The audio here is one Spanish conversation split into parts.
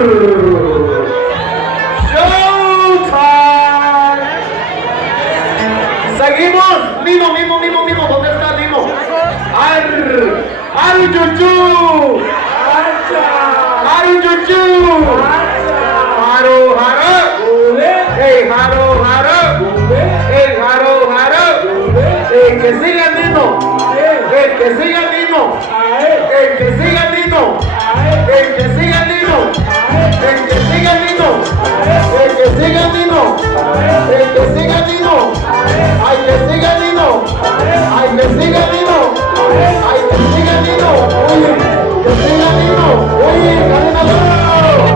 Showtime. Seguimos. Nino. ¿Dónde está Nino? Ari Chuchu. Ari Chuchu. Haro. Hey, Haro. Hey, Haro. Que siga Nino. Que siga Nino. Que siga Nino. Que siga Nino. Que siga Nino. Que siga Nino. Que siga Nino. Ay, que siga Nino. Ay, que siga Nino. Ay, que siga Nino. Oye, que siga Nino. Oye, cadena.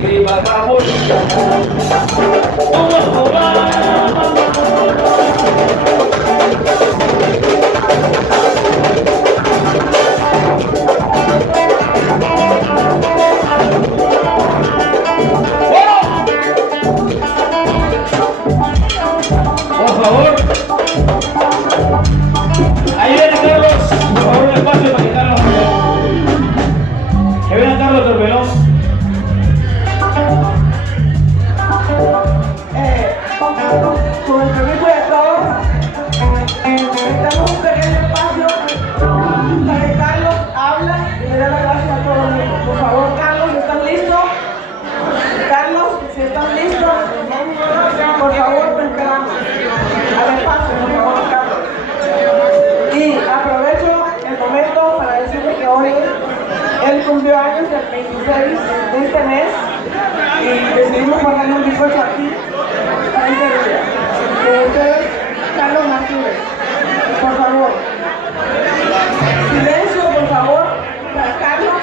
viva Carlos. Por favor, ahí viene Carlos, por favor un espacio para que Carlos que venga Carlos Torbelón. Con el permiso de todos, necesitamos un pequeño espacio para que Carlos hable y le dé las gracias a todo el mundo. Por favor, Carlos, ¿están listos? Carlos, si están listos, por favor, te esperamos. Al espacio, por favor, Carlos. Y aprovecho el momento para decirle que hoy él cumplió años el 26 de este mes y decidimos ponerle un bizcocho aquí para este día. Este es Carlos Martínez. Por favor. Silencio, por favor, para Carlos,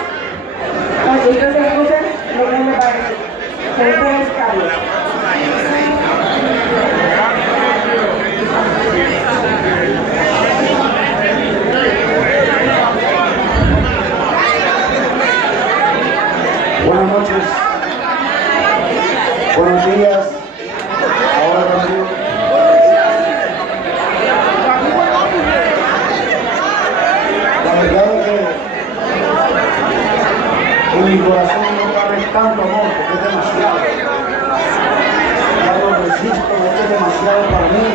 para que ustedes escuchen lo que él me parece. Este es Carlos. Buenas noches, buenos días, ahora también. La verdad es que en mi corazón no cabe tanto amor porque es demasiado. Ya lo resisto, esto es demasiado para mí.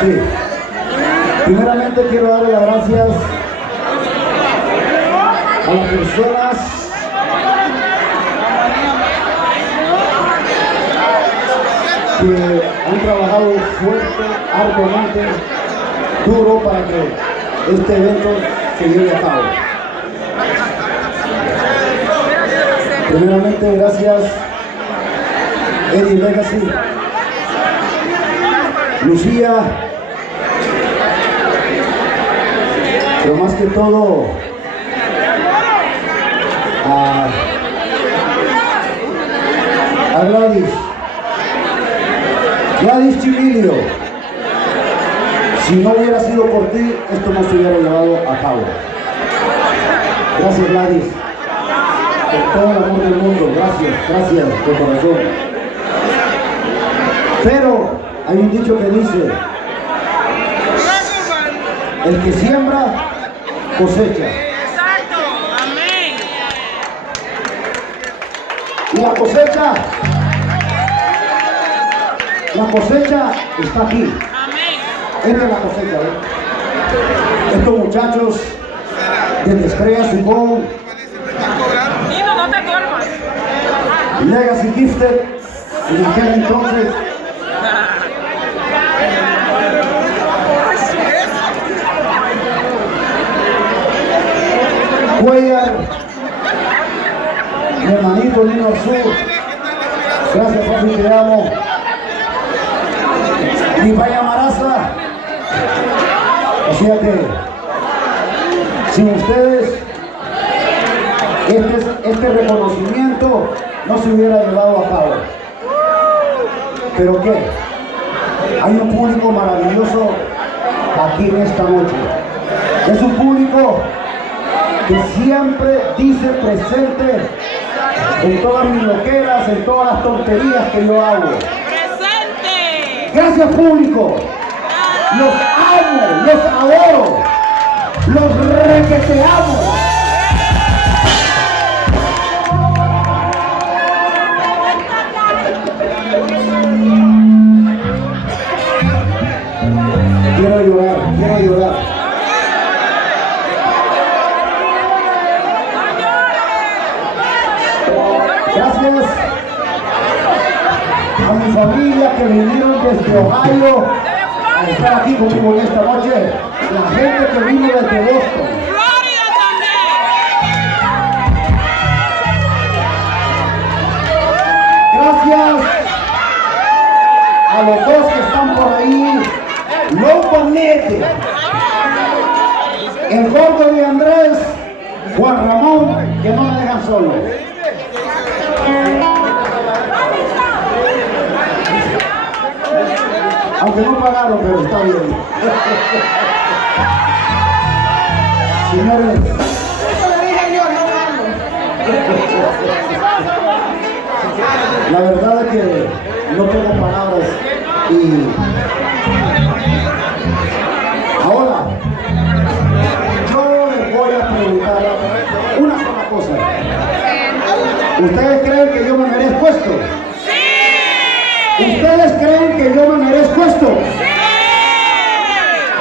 Sí. Primeramente quiero darle las gracias a las personas que han trabajado fuerte, arduamente, duro para que este evento se lleve a cabo. Primeramente gracias Eddie Legacy, Lucía, pero más que todo a Gladys Chimilio. Si no hubiera sido por ti, esto no se hubiera llevado a cabo. Gracias, Gladys, por todo el amor del mundo. Gracias de corazón. Pero hay un dicho que dice: el que siembra, cosecha. Exacto, amén. Y la cosecha está aquí. Amén. Esta es la cosecha, ¿eh? Estos muchachos de Estrella Simón, Nino, no te duermas. Legacy Gifted, en aquel entonces, Cuellar, mi hermanito Nino Sur, gracias papi, te amo. Mi Paya Maraza, o sea que sin ustedes este reconocimiento no se hubiera llevado a cabo. Pero qué, hay un público maravilloso aquí en esta noche. Es un público que siempre dice presente en todas mis loqueras, en todas las tonterías que yo hago. Presente. Gracias, público. Los amo, los adoro, los requeteamos. Quiero llorar. Gracias a mi familia que vinieron desde Ohio a estar aquí conmigo en esta noche. La gente que vino desde Boston. Florida también. Gracias a los dos que están por ahí, Loco mete. El gordo de Andrés, Juan Ramón, que no me dejan solo. Aunque no pagaron, pero está bien. Señores, Eso le dije yo, no Carlos. la verdad es que no tengo palabras y ahora yo les voy a preguntar una sola cosa. ¿Ustedes creen que yo me merezco esto? ¿Ustedes creen que yo me merezco esto?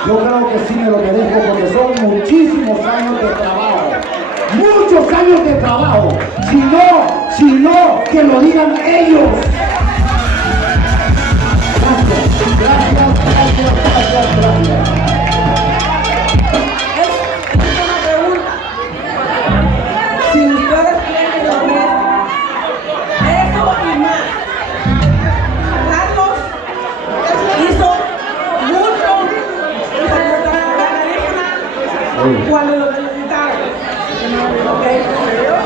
Yo creo que sí me lo merezco porque son muchísimos años de trabajo. Muchos años de trabajo. Si no, que lo digan ellos. Gracias. Es una pregunta. Si ustedes creen que lo merecen, eso y más. Carlos hizo mucho cuando lo necesitaron. Okay.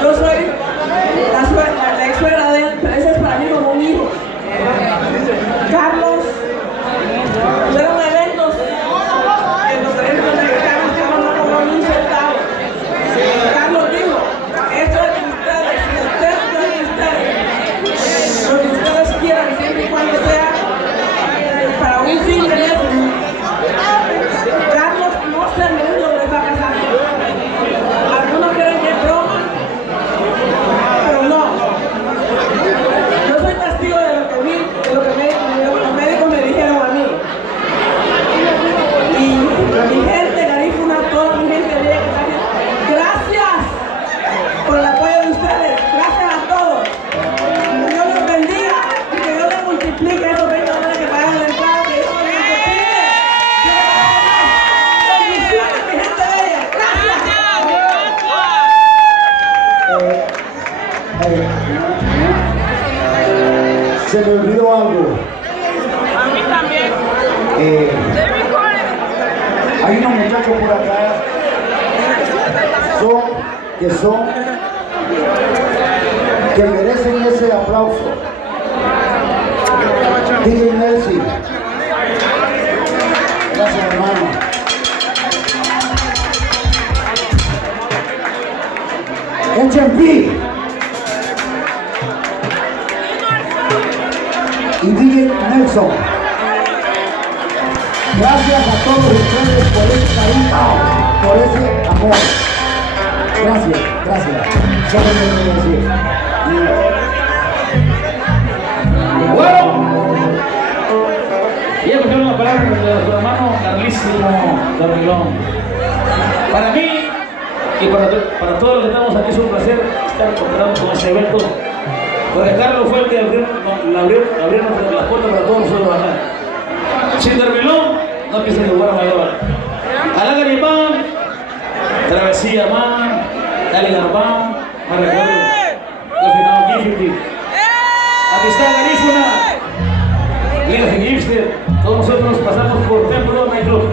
Yo soy la ex suegra de él, pero ese es para mí como un hijo. Carlos, fueron eventos en los eventos mexicanos que no cobraron un centavo. Carlos dijo, esto es de ustedes, lo que ustedes quieran, siempre y cuando sea para un fin de meses. Carlos no se merece lo que está pasando. Algunos creen que es broma, pero no. Yo soy testigo de lo que vi, de lo que los médicos me dijeron a mí. Y mi gente, Garífuna, toda mi gente de gracias por el apoyo de ustedes. Gracias a todos. Que Dios los bendiga y que Dios les multiplique esos $20 que pagan la entrada, que Dios los multiplique. Bendiciones, mi gente bella. Gracias. Se me olvidó algo. A mí también. David Collins. Hay unos muchachos por acá que merecen ese aplauso. DJ Nelson. Gracias, hermano. HMP. Y DJ Nelson. Gracias a todos ustedes por ese cariño, por ese amor. Gracias. Solo me voy a decir. Bueno, y escucharon la palabra de nuestro hermano Carlísimo Dormilón. Para mí y para todos los que estamos aquí es un placer estar cooperando con este evento, porque Carlos fue el que abrió las puertas para todos nosotros acá. Sin Dormilón no piensa en lugar mayor. Alagarimán, Travesía Man, Dale Garbán, Maracaibo, Refinado Gifty, Amistad Garífuna, Virgen Gipster, todos nosotros pasamos por Templo Nightclub.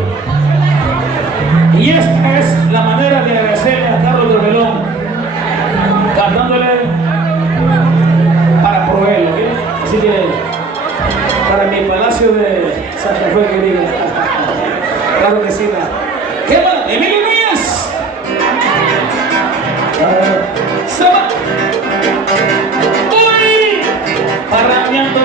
Y esta es la manera de agradecerle a Carlos Dormelón, cantándole para proveerlo, ¿ok? Así que, para mi palacio de Santa Fe, que diga, claro que sí. ¿Qué va? ¡Emilio Díaz! ¡Saba! ¡Uy! Parrameando.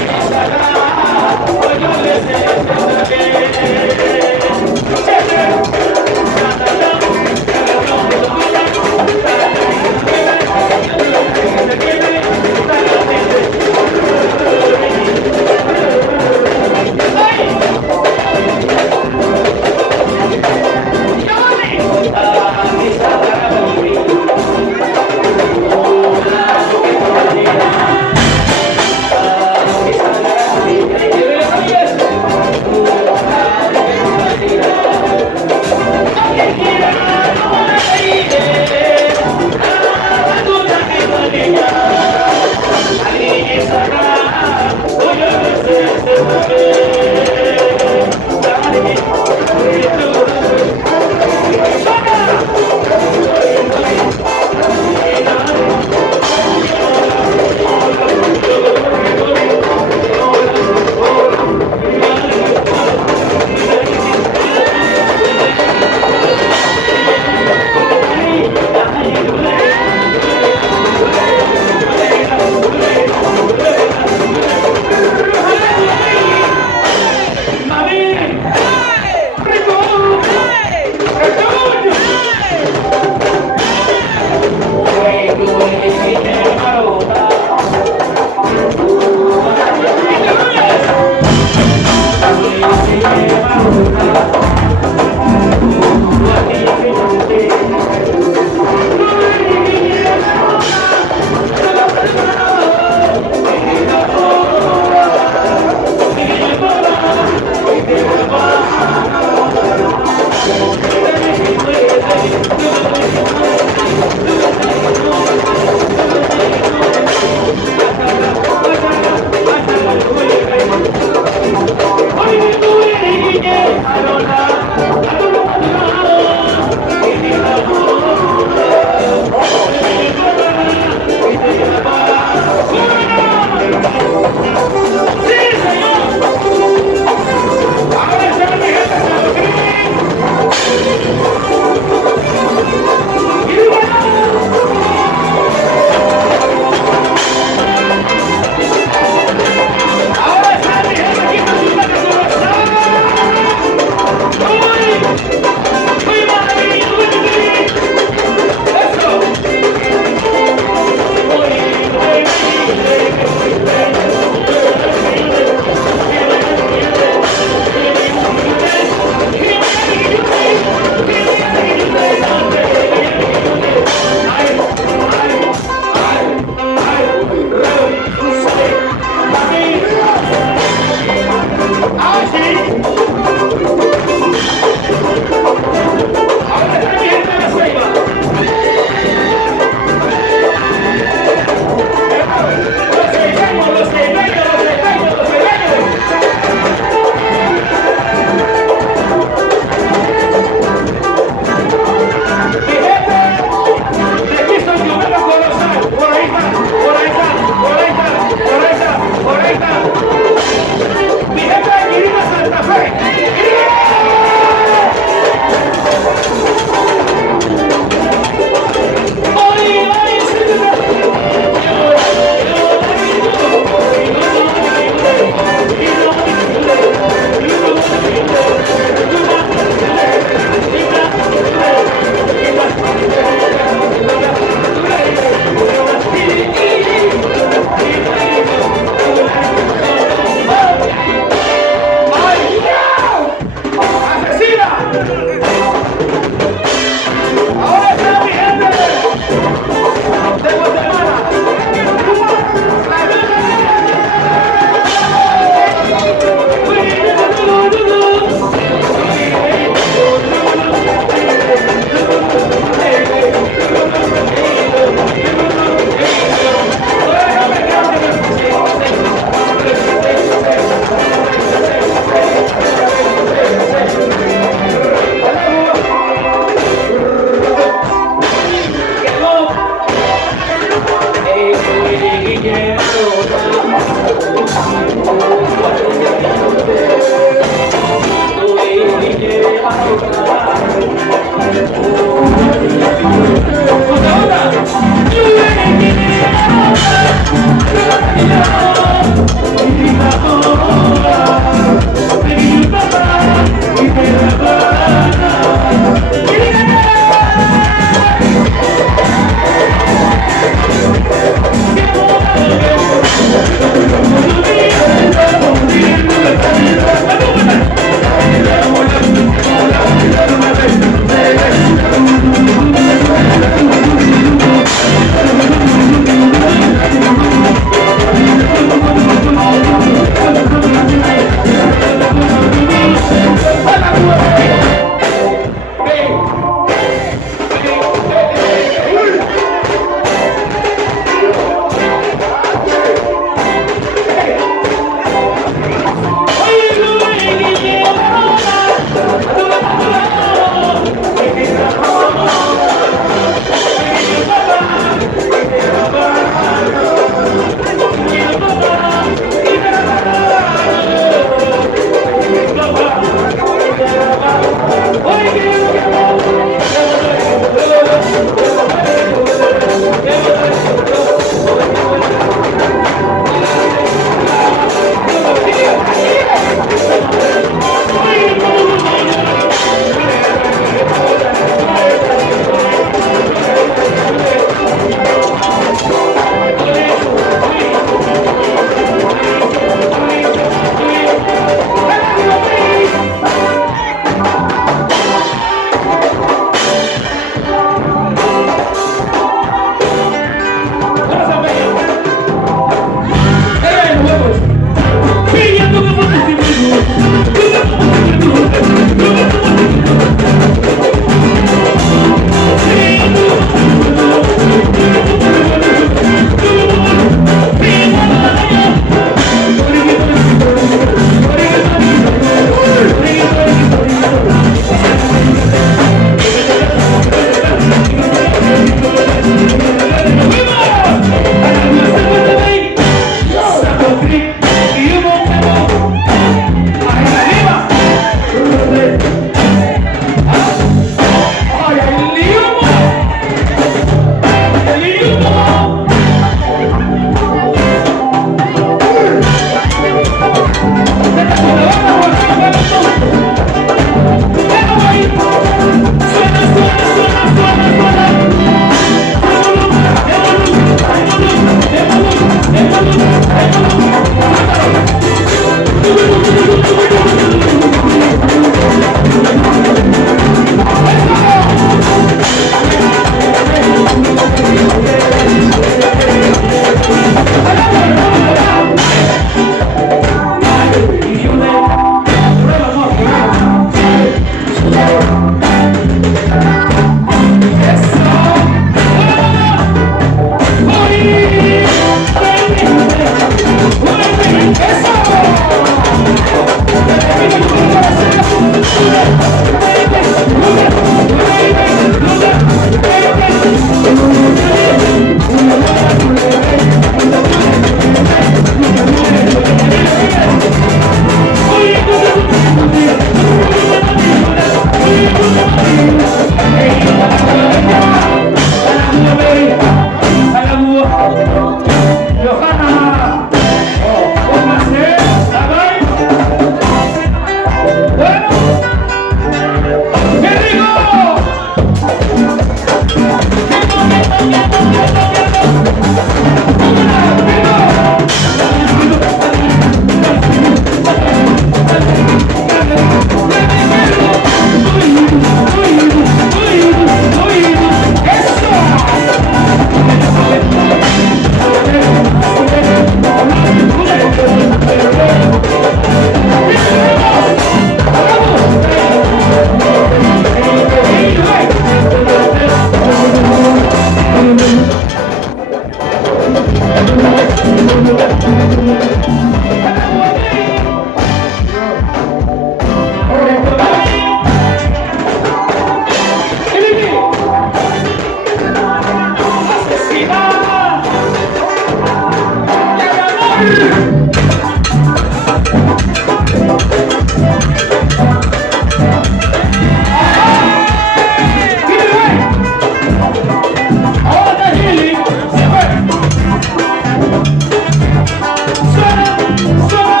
Suena,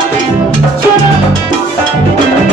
suena.